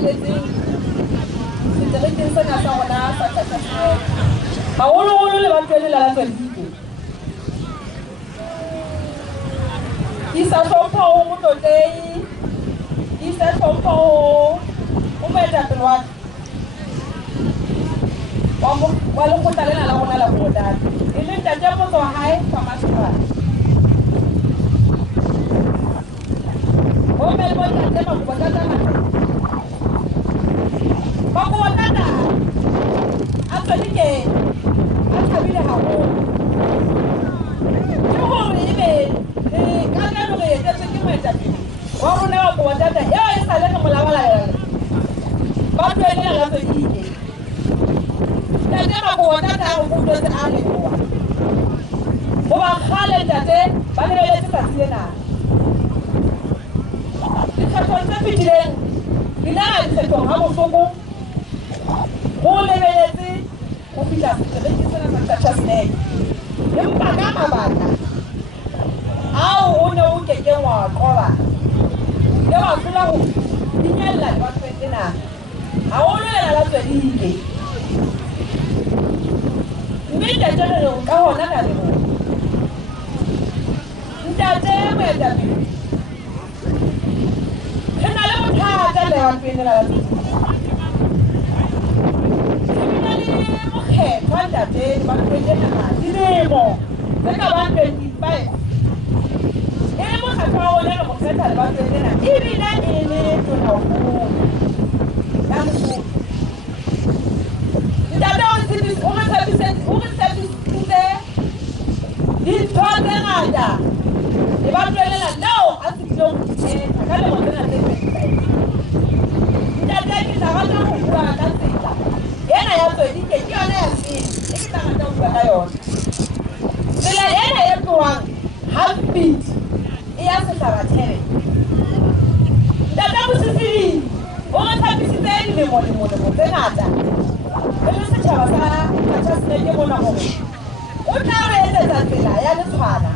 tletseng seterekeng sena sa rona sa Tlatlapolo haholo-holo le batho le la Tswelile isa hlompho ho Motlotlehi isa hlompho ho moetapele wa lekgotla lena la rona la bootane e leng ntate Motso wa hae Thomas Mokgwana ho mele bo ntate Makubotata Makubotata a Tswelike a thabile haholo ke hore ebe ka kano re etetse ke moetapele wa rona wa Makubotata eo e sale re molawalaela ba tloelela la Tswelike ntate Makubotata a nkutwetse a leboha goba kgale ntate ba lebeletse tsatsi lena dikgethong tse fetileng di la dikgethong ha bohloko go lebeletse go fihla setereke sena sa Tlatlapolo empa ka mabaka ao o ne o kekeng wa qoba le wa hlola ho finyella lebatoweng lena haholo lena la Tswelike mme ntate re re ka hona na le hore ntate moetapele re na le bothata lebatoweng lena la mokgethwa ntate lebatoweng lena dilemo tse ka bang 25 e le mokgethwa wa rona re mo kgetha lebatoweng lena ebile e le tonakgolo ya Mosotho ntate o re tshepisitse dintho tse ngata lebatoweng lena leo a sebileng go ikgetha ka lemo tsena tse 25 ntate ke tla rata go bua ka tsela ena ya Tswelike ke yona ya pele e ke tla rata go bua ka yona tsela ena e tlohang Halfpit e ya Sehlarathebe ntate Mosisili o re tshepisitse dilemo tse ngata e le setjhaba sa Tlatlapolo mona hore o tla re etsetsa tsela ya letshwana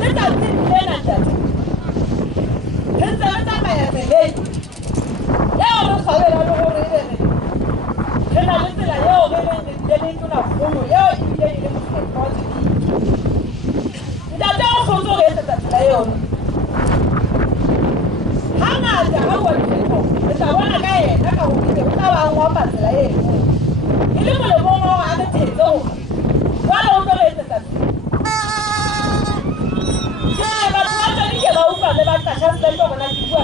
letsatsi lena ntate re ntse re tsamaya tseleng eo re kgabela le gore re na le tsela eo re reng re bile le tonakgolo eo ebile e le mokgethwa wa Tswelike ntate o kgotse re etsetsa tsela eo hangata ha bua dikgetho re tla bona ka yena ka hobile o tla bang wa patsela eno e le molemong wa a re thetse hore jwale o tlo re etsetsa batho ba Tswelike ba utlwa le ba Tlatlapolo bona ke bua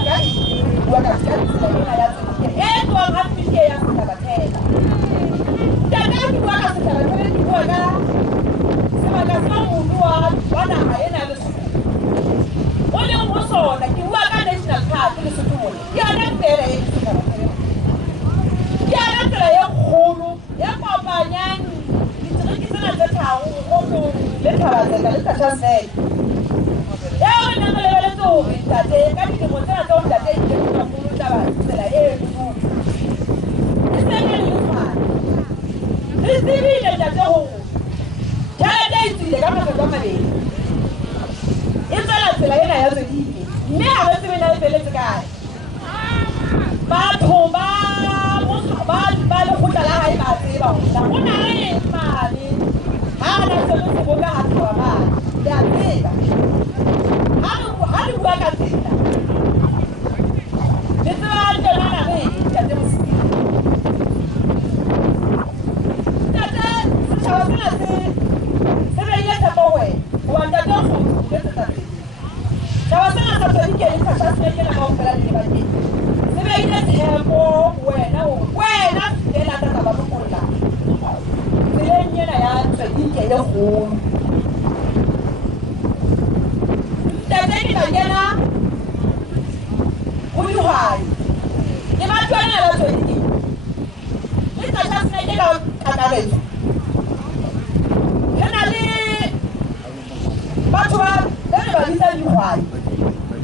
ka tsela ena ya Tswelike e tlohang Halfpit ya Sehlarathebe ntate ke bua ka Sehlarathebe ke bua ka sebaka sa mobu wa naha ena ya Lesotho o leng ho sona ke bua ka National Park Lesotho mona ke yona tsela e Sehlarathebe ke yona tsela e kgolo e kopanyang ditereke tsena tse tharo le Thabazela le Tlatlapolo eo re nang re lebeletse hore ntate ka dilemo tsena tseo ntate e ile tonakgolo taba tsela eno e seng e le letshwana re tsebile ntate hore tjhelete e tswile ka makgetlo a mabedi e tswela tsela ena ya Tswelike mme ha re tsebe na e feletse kae batho ba lekgotla la hae ba tseba hore ho na le mane ha re na seboko ka hatho ba mane le a tseba ha le bua ka tsela le tseba tsona na re ntate Mosisili ntate setjhaba sena se beile tshepo wena goba ntate o kgotse etsetsa tsela setjhaba sena sa Tswelike le Tlatlapolo kena kaofela le lebakeng se beile tshepo wena wena fela tla ba lokolla tseleng ena ya Tswelike e kgolo ntate ke tla kena ho dihwai le batho bana ba Tswelike le Tlatlapolo ke ka kakaretso re na le batho ba ba bitsa dihwai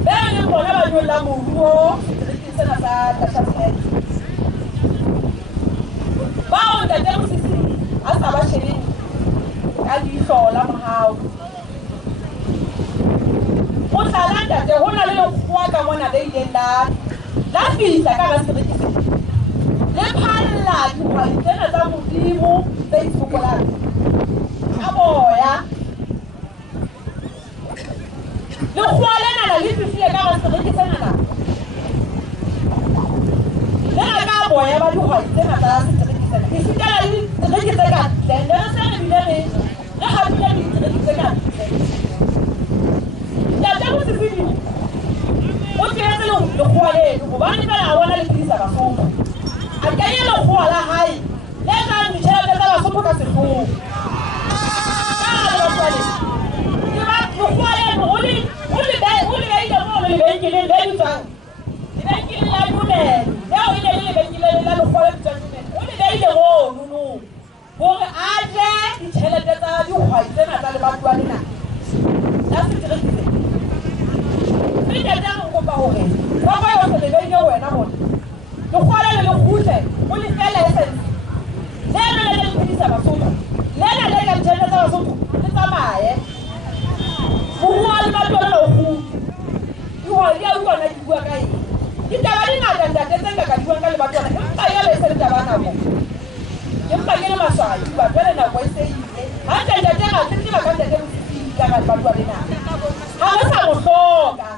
be e leng bona ba nyolla moruo seterekeng sena sa Tlatlapolo bao ntate Mosisili a sa ba shebeng ka leihlo la mohao o tlala ntate ho na le lekgowa ka mona le ileng la fihla ka setereke se le phalla dihwai tsena tsa Modimo tse itshokolang ka boya le kgwalenana le fifile ka setereke senana le ka boya ba dihwai tsena tsa setereke sena e fitela le setereke tse ka ntle le re se re bile re hapile le setereke tse ka ntle ya tsa Mosifidi o tsetse le kgwaleno gobane fela a bona le phedisa Basotho a kenya lekgowa la hae le tlang ditšhelete tsa Basotho ka sehlooho lekgowa leno o le beile moo lebenkeleng le bitswang lebenkele la Nyumene leo e ne le lebenkeleng la lekgowa le bitswang Nyumene o le beile moo nonong gore a je ditšhelete tsa dihwai tsena tsa lebatowa lena la setereke se le tetang kopa gore ba ba yo se lebeile wena mona lekgowa le kgutle o le fe license lena le phedisa Basotho lena le ka ditšhelete tsa Basotho le tsamaye borwa le batho le go dihwai di a utlwana di bua ka eng ditaba di ngata ntate tse nka ka di buang ka le batho empa ya le se le taba nako empa ke le maswai ba tsela nako e se ile ha ntate ga se ba ka ntate Mosifidi ka batho ba lena ha re sa mo hloka